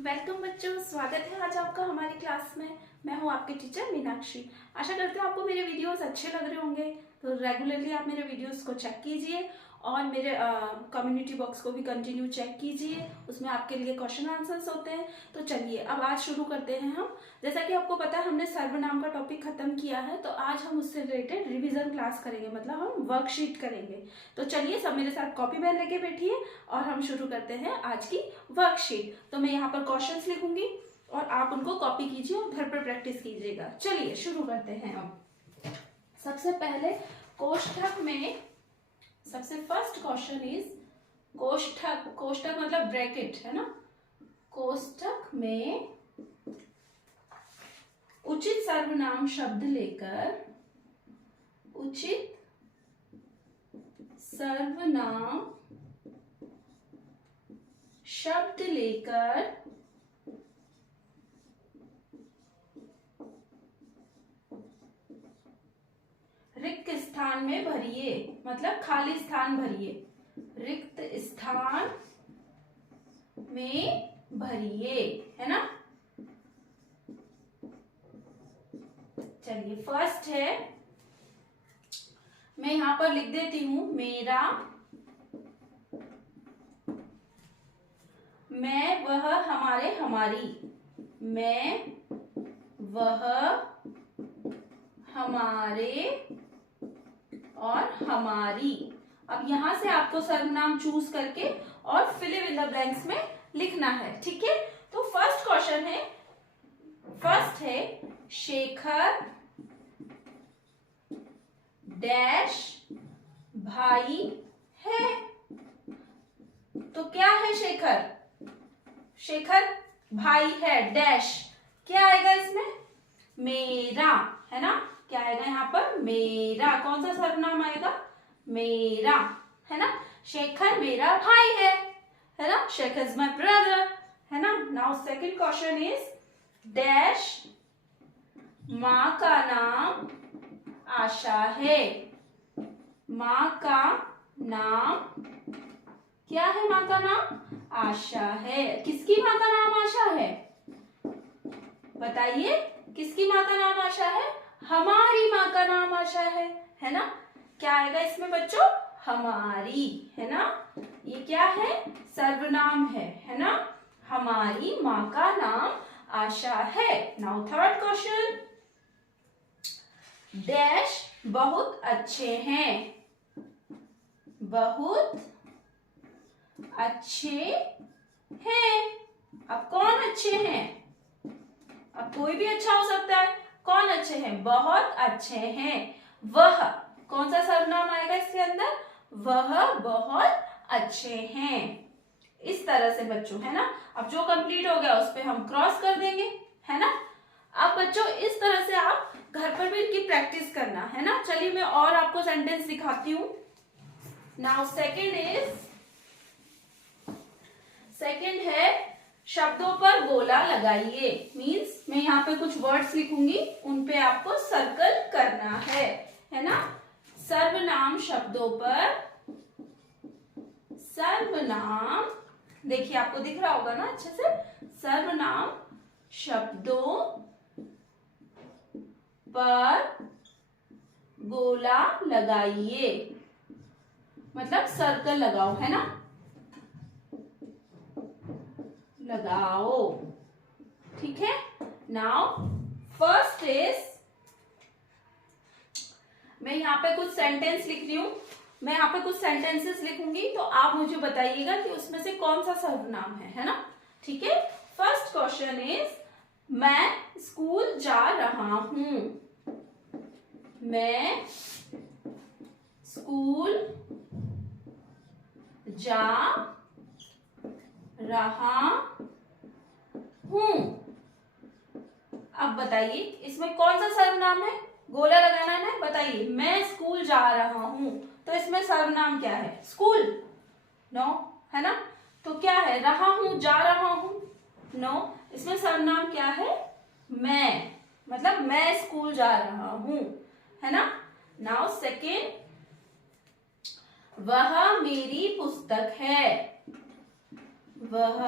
Welcome बच्चों, स्वागत है आज आपका हमारी क्लास में। मैं हूं आपके टीचर मीनाक्षी। आशा करते हैं आपको मेरे वीडियोस अच्छे लग रहे होंगे। तो रेगुलरली आप मेरे वीडियोस को चेक कीजिए और मेरे कम्युनिटी बॉक्स को भी कंटिन्यू चेक कीजिए। उसमें आपके लिए क्वेश्चन आंसर्स होते हैं। तो चलिए अब आज शुरू करते हैं हम। जैसा कि आपको पता है हमने सर्वनाम का टॉपिक खत्म किया है, तो आज हम उससे रिलेटेड रिविजन क्लास करेंगे, मतलब हम वर्कशीट करेंगे। तो चलिए सब मेरे साथ कॉपी पेन लेके बैठिए और हम शुरू करते हैं आज की वर्कशीट। तो मैं यहाँ पर क्वेश्चंस लिखूंगी और आप उनको कॉपी कीजिए और घर पर प्रैक्टिस कीजिएगा। चलिए शुरू करते हैं। अब सबसे पहले कोष्ठक में सबसे फर्स्ट क्वेश्चन इज कोष्ठक। कोष्ठक मतलब ब्रैकेट है ना। कोष्ठक में उचित सर्वनाम शब्द लेकर उचित सर्वनाम शब्द लेकर रिक्त स्थान में भरिए, मतलब खाली स्थान भरिए। रिक्त स्थान में भरिए, है ना। चलिए फर्स्ट है, मैं यहां पर लिख देती हूं मेरा, मैं वह हमारे हमारी। मैं वह हमारे और हमारी। अब यहां से आपको सर्वनाम चूज करके और फिल इन द ब्लैंक्स में लिखना है, ठीक है। तो फर्स्ट क्वेश्चन है, फर्स्ट है शेखर डैश भाई है। तो क्या है शेखर? शेखर भाई है, डैश क्या आएगा इसमें? मेरा, है ना। क्या आएगा यहाँ पर? मेरा। कौन सा सर्वनाम आएगा? मेरा, है ना। शेखर मेरा भाई है ना। शेखर इज माई ब्रदर, है ना। Now second question is dash माँ का नाम आशा है। माँ का नाम क्या है? माँ का नाम आशा है। किसकी माँ का नाम आशा है? बताइए, किसकी माँ का नाम आशा है? हमारी माँ का नाम आशा है ना। क्या आएगा इसमें बच्चों? हमारी, है ना। ये क्या है? सर्वनाम है ना। हमारी माँ का नाम आशा है। नाउ थर्ड क्वेश्चन, डैश बहुत अच्छे हैं। बहुत अच्छे हैं। अब कौन अच्छे हैं? अब कोई भी अच्छा हो सकता है। कौन अच्छे हैं? बहुत अच्छे हैं। वह, कौन सा सर्वनाम आएगा इसके अंदर? वह बहुत अच्छे हैं। इस तरह से बच्चों, है ना। अब जो कंप्लीट हो गया उस पे हम क्रॉस कर देंगे, है ना। अब बच्चों इस तरह से आप घर पर भी इनकी प्रैक्टिस करना, है ना। चलिए मैं और आपको सेंटेंस दिखाती हूं। नाउ सेकंड है शब्दों पर गोला लगाइए। मीन्स मैं यहाँ पे कुछ वर्ड्स लिखूंगी, उन पे आपको सर्कल करना है ना। सर्वनाम शब्दों पर, सर्वनाम, देखिए आपको दिख रहा होगा ना अच्छे से। सर्वनाम शब्दों पर गोला लगाइए, मतलब सर्कल लगाओ, है ना। लगाओ, ठीक है। नाउ फर्स्ट इज, मैं यहाँ पे कुछ सेंटेंस लिख रही हूं। मैं यहाँ पे कुछ सेंटेंसेस लिखूंगी, तो आप मुझे बताइएगा कि उसमें से कौन सा सर्वनाम है ना। ठीक है। फर्स्ट क्वेश्चन इज, मैं स्कूल जा रहा हूं। मैं स्कूल जा रहा हूं। अब बताइए इसमें कौन सा सर्वनाम है? गोला लगाना है, बताइए। मैं स्कूल जा रहा हूं, तो इसमें सर्वनाम क्या है? स्कूल? नो, है ना। तो क्या है? रहा हूं, जा रहा हूं? नो, इसमें सर्वनाम क्या है? मैं, मतलब मैं स्कूल जा रहा हूं, है ना। नाउ सेकेंड, वह मेरी पुस्तक है। वह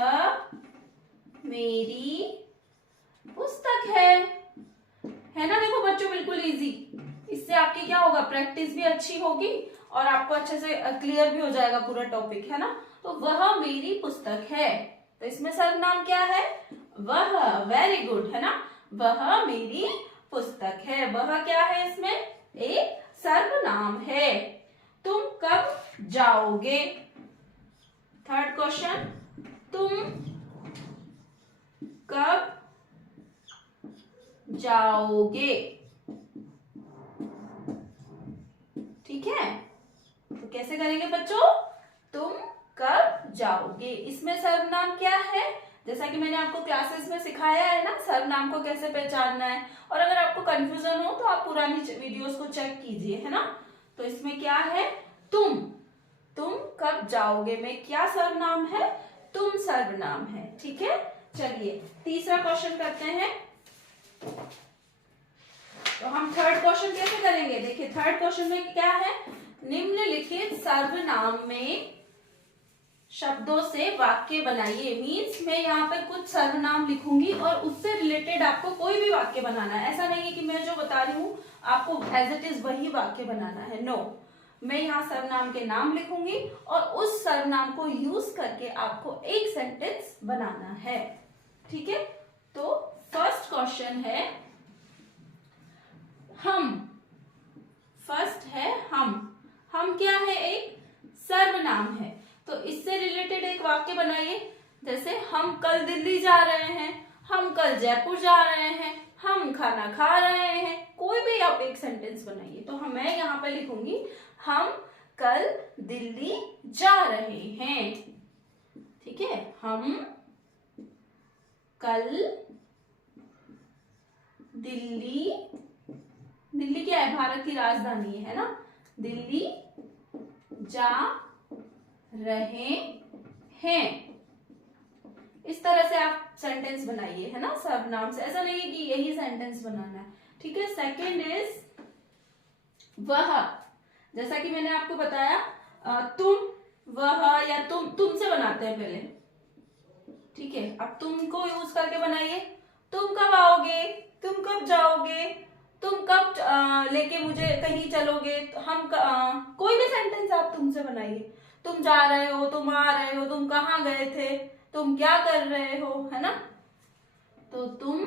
मेरी पुस्तक है ना। देखो बच्चों, बिल्कुल इजी। इससे आपकी क्या होगा, प्रैक्टिस भी अच्छी होगी और आपको अच्छे से क्लियर भी हो जाएगा पूरा टॉपिक, है ना। तो वह मेरी पुस्तक है, तो इसमें सर्वनाम क्या है, वह। वेरी गुड, है ना। वह मेरी पुस्तक है, वह क्या है, इसमें एक सर्वनाम है। तुम कब जाओगे? थर्ड क्वेश्चन, तुम कब जाओगे? ठीक है, तो कैसे करेंगे बच्चों, तुम कब जाओगे। इसमें सर्वनाम क्या है, जैसा कि मैंने आपको क्लासेस में सिखाया है ना, सर्वनाम को कैसे पहचानना है। और अगर आपको कंफ्यूजन हो तो आप पुरानी वीडियोस को चेक कीजिए, है ना। तो इसमें क्या है, तुम कब जाओगे में क्या सर्वनाम है, तुम सर्वनाम है। ठीक है, चलिए तीसरा क्वेश्चन करते हैं। तो हम थर्ड क्वेश्चन कैसे करेंगे, देखिए थर्ड क्वेश्चन में क्या है, निम्नलिखित सर्वनाम में शब्दों से वाक्य बनाइए। मीन्स मैं यहाँ पे कुछ सर्वनाम लिखूंगी और उससे रिलेटेड आपको कोई भी वाक्य बनाना है। ऐसा नहीं है कि मैं जो बता रही हूँ आपको एज इट इज वही वाक्य बनाना है, नो। मैं यहाँ सर्वनाम के नाम लिखूंगी और उस सर्वनाम को यूज करके आपको एक सेंटेंस बनाना है। ठीक है, तो फर्स्ट क्वेश्चन है हम। फर्स्ट है हम क्या है, एक सर्वनाम है। तो इससे रिलेटेड एक वाक्य बनाइए। जैसे हम कल दिल्ली जा रहे हैं, हम कल जयपुर जा रहे हैं, हम खाना खा रहे हैं। कोई भी आप एक सेंटेंस बनाइए। तो मैं यहाँ पे लिखूंगी हम कल दिल्ली जा रहे हैं। ठीक है, हम कल दिल्ली क्या है, भारत की राजधानी है ना, दिल्ली जा रहे हैं। इस तरह से आप सेंटेंस बनाइए, है ना, सर्वनाम से। ऐसा नहीं है कि यही सेंटेंस बनाना है। ठीक है, सेकंड इज वह। जैसा कि मैंने आपको बताया, तुम, वह या तुमसे बनाते हैं पहले। ठीक है, अब तुम को यूज करके बनाइए। तुम कब आओगे, तुम कब जाओगे, तुम कब लेके मुझे कहीं चलोगे। कोई भी सेंटेंस आप तुमसे बनाइए। तुम जा रहे हो, तुम आ रहे हो, तुम कहाँ गए थे, तुम क्या कर रहे हो, है ना। तो तुम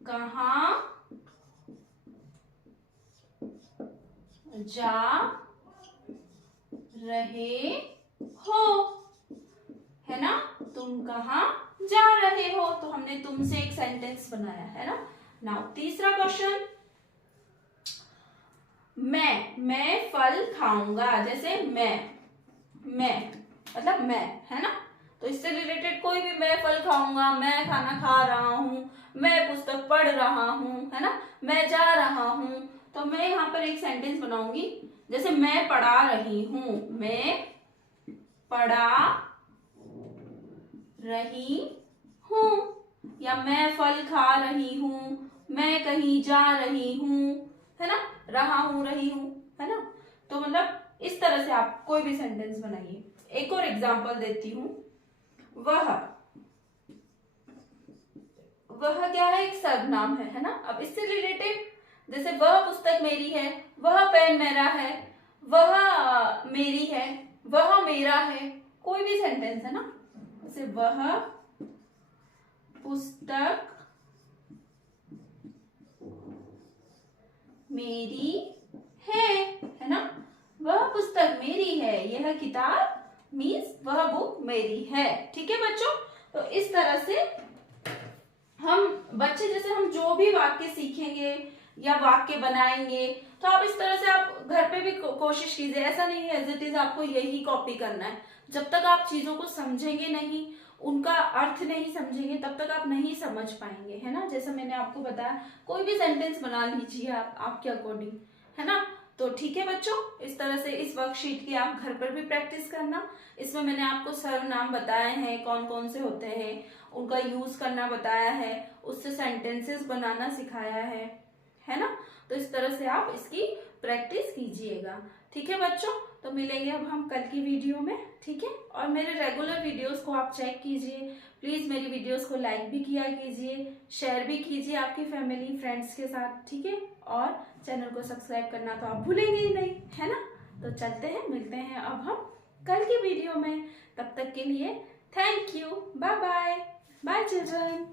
कहाँ जा रहे हो, है ना, तुम कहाँ जा रहे हो। तो हमने तुमसे एक सेंटेंस बनाया, है ना। नाउ तीसरा क्वेश्चन, मैं फल खाऊंगा। जैसे मैं मतलब मैं, है ना। तो इससे रिलेटेड कोई भी, मैं फल खाऊंगा, मैं खाना खा रहा हूँ, मैं पुस्तक पढ़ रहा हूँ, है ना, मैं जा रहा हूँ। तो मैं यहाँ पर एक सेंटेंस बनाऊंगी। जैसे मैं पढ़ा रही हूँ, मैं पढ़ा रही हूँ, या मैं फल खा रही हूँ, मैं कहीं जा रही हूँ, है ना, रहा हूँ, रही हूँ, है ना। तो मतलब इस तरह से आप कोई भी सेंटेंस बनाइए। एक और एग्जांपल देती हूँ, वह क्या है, एक सर्वनाम है ना। अब इससे रिलेटेड, जैसे वह पुस्तक मेरी है, वह पेन मेरा है, वह मेरी है, वह मेरा है। कोई भी सेंटेंस है ना। जैसे वह पुस्तक मेरी है ना, वह पुस्तक मेरी है, यह किताब मीन्स वह बुक मेरी है। ठीक है बच्चों, तो इस तरह से हम बच्चे, जैसे हम जो भी वाक्य सीखेंगे या वाक्य बनाएंगे, तो आप इस तरह से आप घर पे भी कोशिश कीजिए। ऐसा नहीं है एज इट इज आपको यही कॉपी करना है। जब तक आप चीजों को समझेंगे नहीं, उनका अर्थ नहीं समझेंगे, तब तक आप नहीं समझ पाएंगे, है ना। जैसे मैंने आपको बताया, कोई भी सेंटेंस बना लीजिए आप आपके अकॉर्डिंग, है ना। तो ठीक है बच्चों, इस तरह से इस वर्कशीट की आप घर पर भी प्रैक्टिस करना। इसमें मैंने आपको सर्वनाम बताए हैं, कौन कौन से होते हैं, उनका यूज करना बताया है, उससे सेंटेंसेस बनाना सिखाया है ना। तो इस तरह से आप इसकी प्रैक्टिस कीजिएगा। ठीक है बच्चों, तो मिलेंगे अब हम कल की वीडियो में, ठीक है। और मेरे रेगुलर वीडियोस को आप चेक कीजिए, प्लीज़ मेरी वीडियोस को लाइक भी किया कीजिए, शेयर भी कीजिए आपकी फैमिली फ्रेंड्स के साथ, ठीक है। और चैनल को सब्सक्राइब करना तो आप भूलेंगे ही नहीं, है ना। तो चलते हैं, मिलते हैं अब हम कल की वीडियो में। तब तक के लिए thank you, bye bye, bye children.